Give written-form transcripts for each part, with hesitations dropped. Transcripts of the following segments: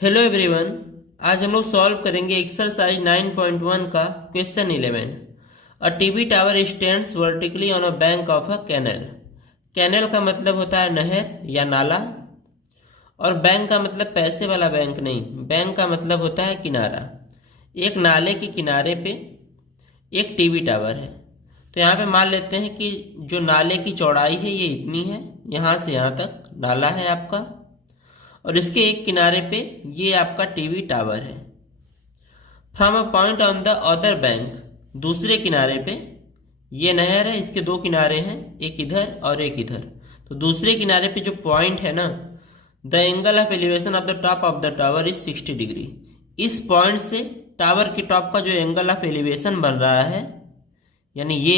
Hello everyone. आज हम लोग सॉल्व करेंगे एक्सरसाइज 9.1 का question 11। A TV tower stands vertically on a bank of a canal. Canal का मतलब होता है नहर या नाला, और बैंक का मतलब पैसे वाला बैंक नहीं, बैंक का मतलब होता है किनारा। एक नाले के किनारे पे एक टीवी टावर है। तो यहाँ पे मान लेते हैं कि जो नाले की चौड़ाई है ये इतनी है, यहाँ से यहाँ तक नाला है आपका, और इसके एक किनारे पे ये आपका टीवी टावर है। From a point on the other bank, दूसरे किनारे पे ये नहर है, इसके दो किनारे हैं, एक इधर और एक इधर। तो दूसरे किनारे पे जो पॉइंट है ना, the angle of elevation of the top of the tower is 60 degree. इस पॉइंट से टावर के टॉप का जो एंगल ऑफ एलिवेशन बन रहा है, यानी ये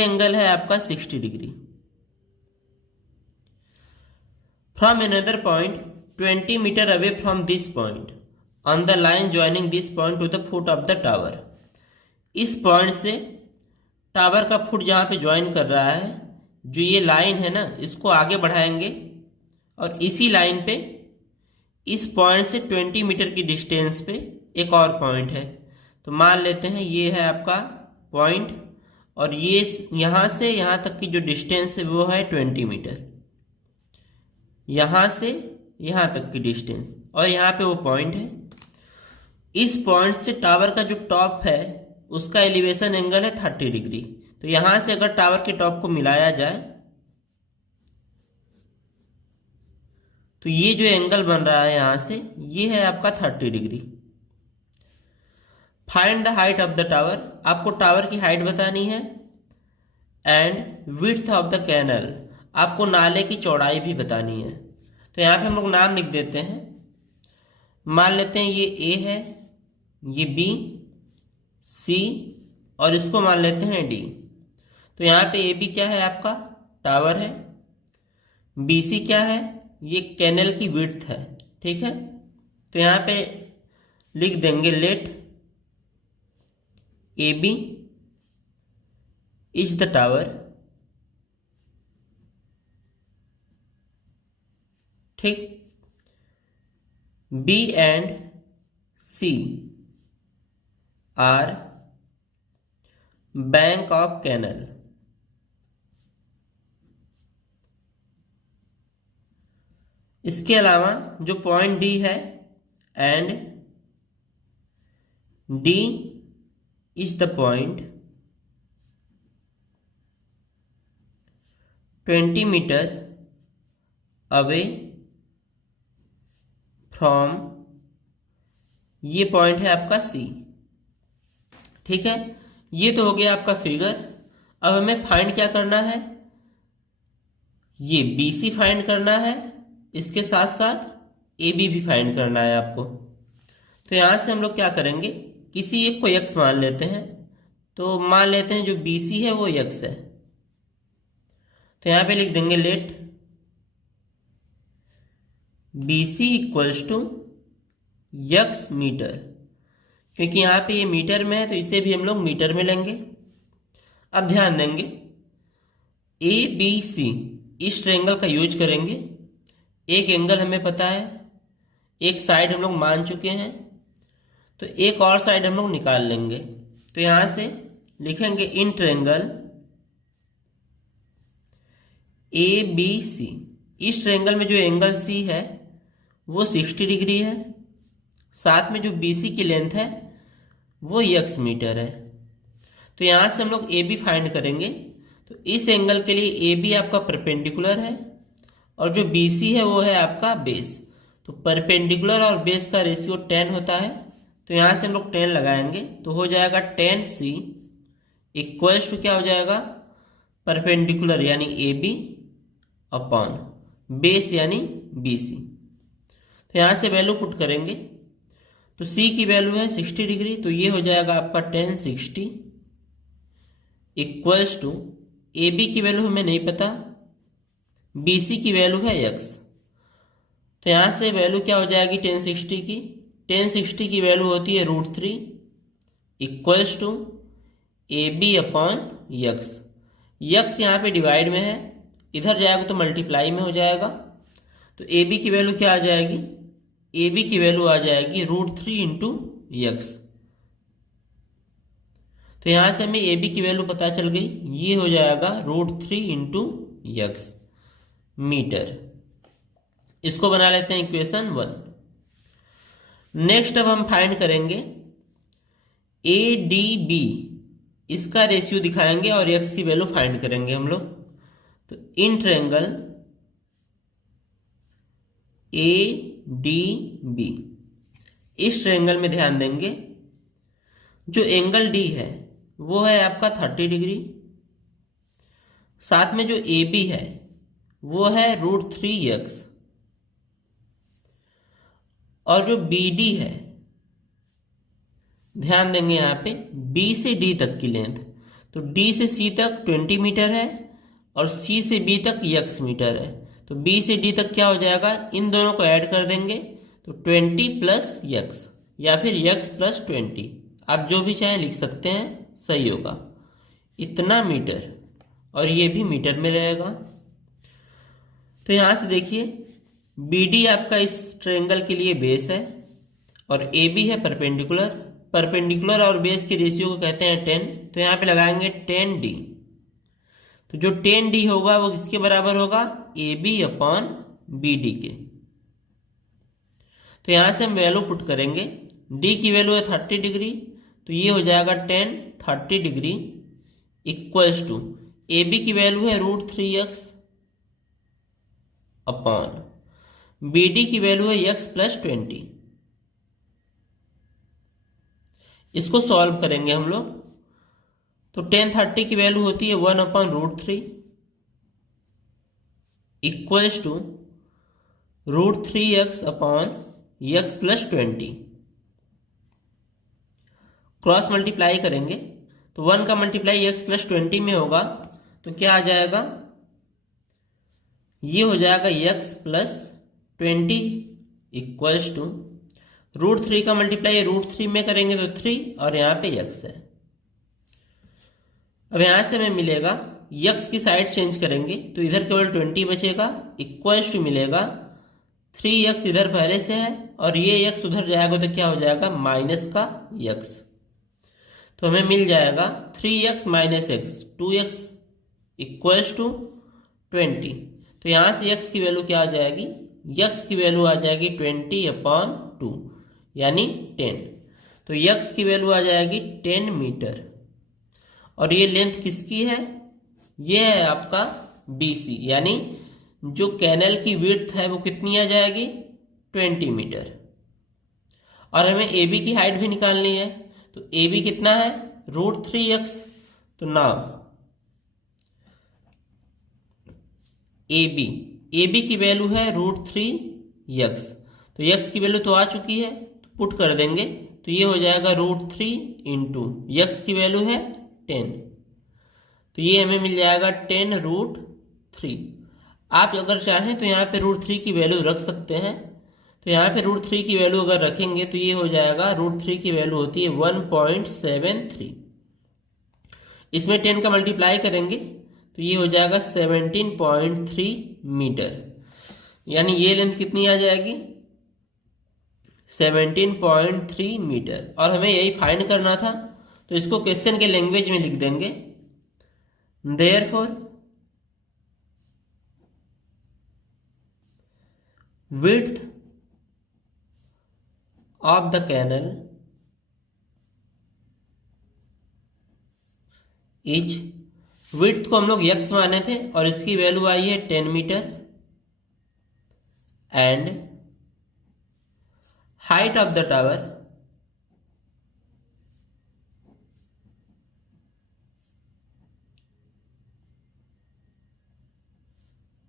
एंगल है आपका 60 degree. From another point 20 meter away from this point on the line joining this point to the foot of the tower। इस पॉइंट से टावर का फुट जहाँ पे ज्वाइन कर रहा है, जो ये लाइन है ना, इसको आगे बढ़ाएंगे और इसी लाइन पे इस पॉइंट से 20 मीटर की डिस्टेंस पे एक और पॉइंट है। तो मान लेते हैं ये है आपका पॉइंट, और ये यहाँ से यहाँ तक की जो डिस्टेंस है वो है 20 मीटर, यहाँ से यहाँ तक की डिस्टेंस, और यहाँ पे वो पॉइंट है। इस पॉइंट से टावर का जो टॉप है उसका एलिवेशन एंगल है 30 डिग्री। तो यहाँ से अगर टावर के टॉप को मिलाया जाए तो ये जो एंगल बन रहा है यहाँ से, ये है आपका 30 degree. Find the height of the tower, आपको टावर की हाइट बतानी है। And width of the canal, आपको नाले की चौड़ाई भी बतानी है। तो यहाँ पे हम लोग नाम लिख देते हैं। मान लेते हैं ये ए है, ये बी, सी, और इसको मान लेते हैं डी। तो यहाँ पे ए बी क्या है, आपका टावर है। बी सी क्या है, ये कैनल की विड्थ है, ठीक है। तो यहाँ पे लिख देंगे let A B is the tower, ठीक। B and C are bank of canal. इसके अलावा जो पॉइंट डी है, and D is the point 20 metre away from, ये पॉइंट है आपका सी, ठीक है। ये तो हो गया आपका फिगर। अब हमें फाइंड क्या करना है, ये बी सी फाइंड करना है, इसके साथ साथ ए बी भी फाइंड करना है आपको। तो यहां से हम लोग क्या करेंगे, किसी एक को एक्स मान लेते हैं। तो मान लेते हैं जो बी सी है वो एक्स है। तो यहां पे लिख देंगे let B C equals to x metre, क्योंकि यहाँ पे ये मीटर में है तो इसे भी हम लोग मीटर में लेंगे। अब ध्यान देंगे ए बी सी इस ट्रायंगल का यूज करेंगे। एक एंगल हमें पता है, एक साइड हम लोग मान चुके हैं, तो एक और साइड हम लोग निकाल लेंगे। तो यहाँ से लिखेंगे इन ट्रायंगल ए बी सी, इस ट्रायंगल में जो एंगल सी है वो 60 डिग्री है, साथ में जो BC की लेंथ है वो x मीटर है। तो यहाँ से हम लोग AB फाइंड करेंगे। तो इस एंगल के लिए AB आपका परपेंडिकुलर है, और जो BC है वो है आपका बेस। तो परपेंडिकुलर और बेस का रेशियो 10 होता है। तो यहाँ से हम लोग 10 लगाएंगे, तो हो जाएगा 10C इक्वल्स टू क्या हो जाएगा, परपेंडिकुलर यानी AB अपॉन बेस यानी BC। तो यहाँ से वैल्यू पुट करेंगे, तो C की वैल्यू है 60 डिग्री, तो ये हो जाएगा आपका 1060 इक्वल्स टू AB की वैल्यू हमें नहीं पता, BC की वैल्यू है x। तो यहाँ से वैल्यू क्या हो जाएगी 1060 की, 1060 की वैल्यू होती है √3 equals to AB upon x। यहाँ पे डिवाइड में है, इधर जाएगा तो मल्टीप्लाई में हो जाएगा। तो ए बी की वैल्यू क्या आ जाएगी, ए बी की वैल्यू आ जाएगी √3 इंटू यक्स। तो यहां से हमें ए बी की वैल्यू पता चल गई, ये हो जाएगा √3 इंटू यक्स मीटर। इसको बना लेते हैं इक्वेशन 1। नेक्स्ट अब हम फाइंड करेंगे ए डी बी, इसका रेशियो दिखाएंगे और एक्स की वैल्यू फाइंड करेंगे हम लोग। तो in triangle A D B, इस ट्रायंगल में ध्यान देंगे जो एंगल डी है वो है आपका 30 डिग्री, साथ में जो ए बी है वो है √3x, और जो बी डी है ध्यान देंगे यहाँ पे बी से डी तक की लेंथ, तो डी से सी तक 20 मीटर है और सी से बी तक x मीटर है। तो बी से डी तक क्या हो जाएगा, इन दोनों को ऐड कर देंगे तो 20 प्लस x या फिर x प्लस 20, आप जो भी चाहें लिख सकते हैं, सही होगा। इतना मीटर, और ये भी मीटर में रहेगा। तो यहां से देखिए बी डी आपका इस ट्रायंगल के लिए बेस है और ए बी है परपेंडिकुलर। परपेंडिकुलर और बेस के रेशियो को कहते हैं 10। तो यहाँ पे लगाएंगे 10d। तो जो 10d होगा वो किसके बराबर होगा, A B upon B D के। तो यहां से हम वैल्यू पुट करेंगे, d की वैल्यू है 30 डिग्री, तो ये हो जाएगा 10 30 degree equals to A B की वैल्यू है √3x अपॉन बी डी की वैल्यू है x प्लस 20। इसको सॉल्व करेंगे हम लोग। तो 10 30 की वैल्यू होती है 1 upon √3 equals to √3x upon x plus 20। Cross multiply करेंगे तो 1 का मल्टीप्लाई x प्लस 20 में होगा, तो क्या आ जाएगा, ये हो जाएगा x प्लस 20 इक्वल्स टू √3 का मल्टीप्लाई √3 में करेंगे तो 3 और यहाँ पे x है। अब यहां से हमें मिलेगा, x की साइड चेंज करेंगे तो इधर केवल 20 बचेगा, इक्वल्स टू मिलेगा 3x इधर पहले से है और ये x उधर जाएगा तो क्या हो जाएगा, माइनस का x। तो हमें मिल जाएगा 3x minus x 2x equals to 20। तो यहां से x की वैल्यू क्या आ जाएगी, x की वैल्यू आ जाएगी 20 अपॉन 2 यानी 10। तो x की वैल्यू आ जाएगी 10 मीटर। और ये लेंथ किसकी है, ये है आपका BC, यानी जो कैनल की विड्थ है वो कितनी आ जाएगी, 20 मीटर। और हमें AB की हाइट भी निकालनी है, तो AB कितना है, √3x। तो नाउ AB की वैल्यू है √3x। तो x की वैल्यू तो आ चुकी है, तो पुट कर देंगे तो ये हो जाएगा √3 इंटू x की वैल्यू है 10, तो ये हमें मिल जाएगा 10√3। आप अगर चाहें तो यहाँ पे √3 की वैल्यू रख सकते हैं। तो यहाँ पे √3 की वैल्यू अगर रखेंगे तो ये हो जाएगा, √3 की वैल्यू होती है 1.73। इसमें 10 का मल्टीप्लाई करेंगे तो ये हो जाएगा 17.3 मीटर, यानी ये लेंथ कितनी आ जाएगी, 17.3 मीटर। और हमें यही फाइंड करना था, तो इसको क्वेश्चन के लैंग्वेज में लिख देंगे, therefore width of the canal is, width को हम लोग x माने थे और इसकी वैल्यू आई है 10 metre, and height of the tower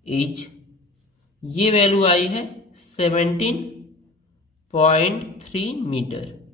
is, ये वैल्यू आई है 17.3 मीटर।